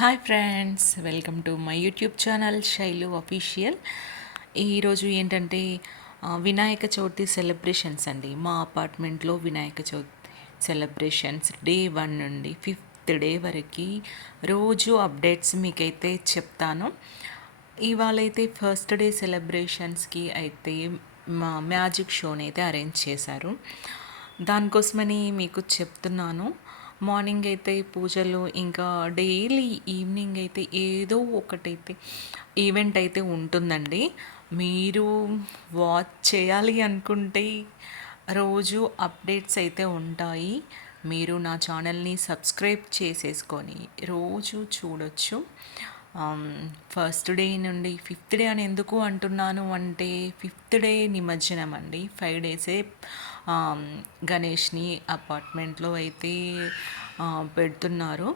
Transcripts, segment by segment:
Hi friends, welcome to my YouTube channel Shailu official. ఈరోజు ఏంటంటే Vinayaka Chavithi celebrations అండి. మా అపార్ట్మెంట్లో వినాయక చవితి సెలబ్రేషన్స్ డే 1 నుండి 5th డే వరకు రోజు అప్డేట్స్ మీకైతే చెప్తాను. ఇవాళైతే ఫస్ట్ డే సెలబ్రేషన్స్కి అయితే మా మ్యాజిక్ షోని అయితే అరేంజ్ చేశారు. దానికోసమని మీకు చెప్తున్నాను. మార్నింగ్ అయితే పూజలు, ఇంకా డైలీ ఈవినింగ్ అయితే ఏదో ఒకటైతే ఈవెంట్ అయితే ఉంటుందండి. మీరు వాచ్ చేయాలి అనుకుంటే రోజు అప్డేట్స్ అయితే ఉంటాయి. మీరు నా ఛానల్ని సబ్స్క్రైబ్ చేసేసుకొని రోజు చూడొచ్చు. ఫస్ట్ డే నుండి 5th డే అని ఎందుకు అంటున్నాను అంటే 5th డే నిమజ్జనం అండి. 5 డేసే గణేష్ని అపార్ట్మెంట్లో అయితే పెడుతున్నారు.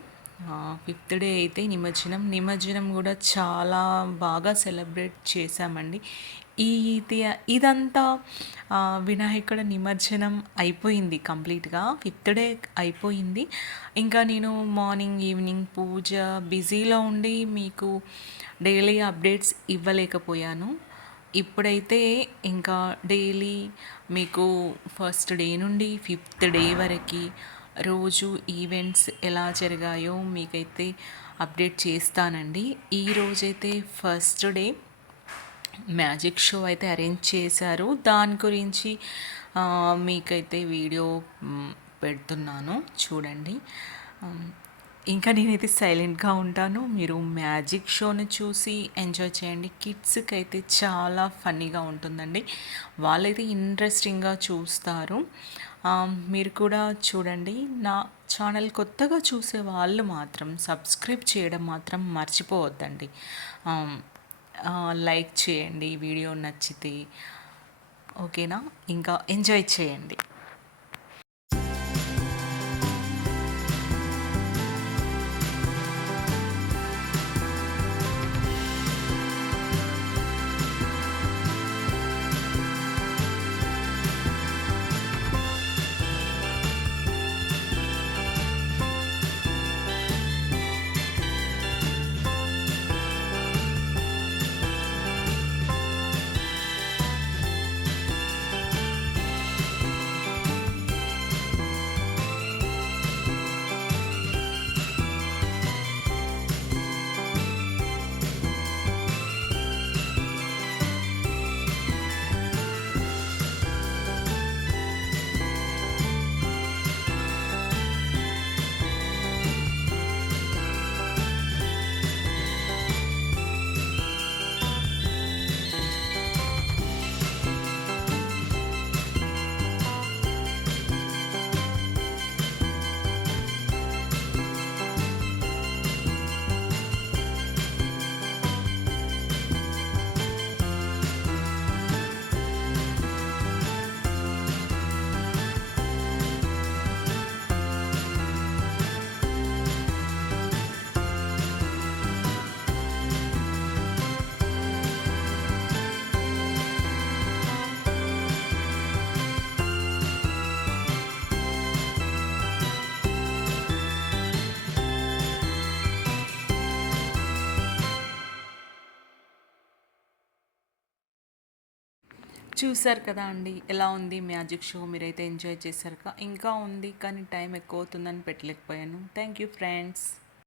5th డే అయితే నిమజ్జనం కూడా చాలా బాగా సెలబ్రేట్ చేశామండి. ఇదంతా వినాయకుడి నిమజ్జనం అయిపోయింది కంప్లీట్గా. 5th డే అయిపోయింది. ఇంకా నేను మార్నింగ్ ఈవినింగ్ పూజ బిజీలో ఉండి మీకు డైలీ అప్డేట్స్ ఇవ్వలేకపోయాను. ఇప్పుడైతే ఇంకా డైలీ మీకు ఫస్ట్ డే నుండి 5th డే వరకు రోజు ఈవెంట్స్ ఎలా జరిగాయో మీకైతే అప్డేట్ చేస్తానండి. ఈరోజైతే ఫస్ట్ డే మ్యాజిక్ షో అయితే అరేంజ్ చేశారు. దాని గురించి మీకైతే వీడియో పెడుతున్నాను, చూడండి. ఇంకా నేనైతే సైలెంట్గా ఉంటాను. మీరు మ్యాజిక్ షోని చూసి ఎంజాయ్ చేయండి. కిడ్స్కి అయితే చాలా ఫన్నీగా ఉంటుందండి. వాళ్ళైతే ఇంట్రెస్టింగ్గా చూస్తారు. మీరు కూడా చూడండి. నా ఛానల్ కొత్తగా చూసే వాళ్ళు మాత్రం సబ్స్క్రైబ్ చేయడం మాత్రం మర్చిపోవద్దండి. లైక్ చేయండి వీడియో నచ్చితే, ఓకేనా? ఇంకా ఎంజాయ్ చేయండి. చూసారు కదా అండి, ఎలా ఉంది మ్యాజిక్ షో? మీరైతే ఎంజాయ్ చేశారు. ఇంకా ఉంది కానీ టైం ఎక్కువ అవుతుందని పెట్టలేకపోయాను. Thank you friends.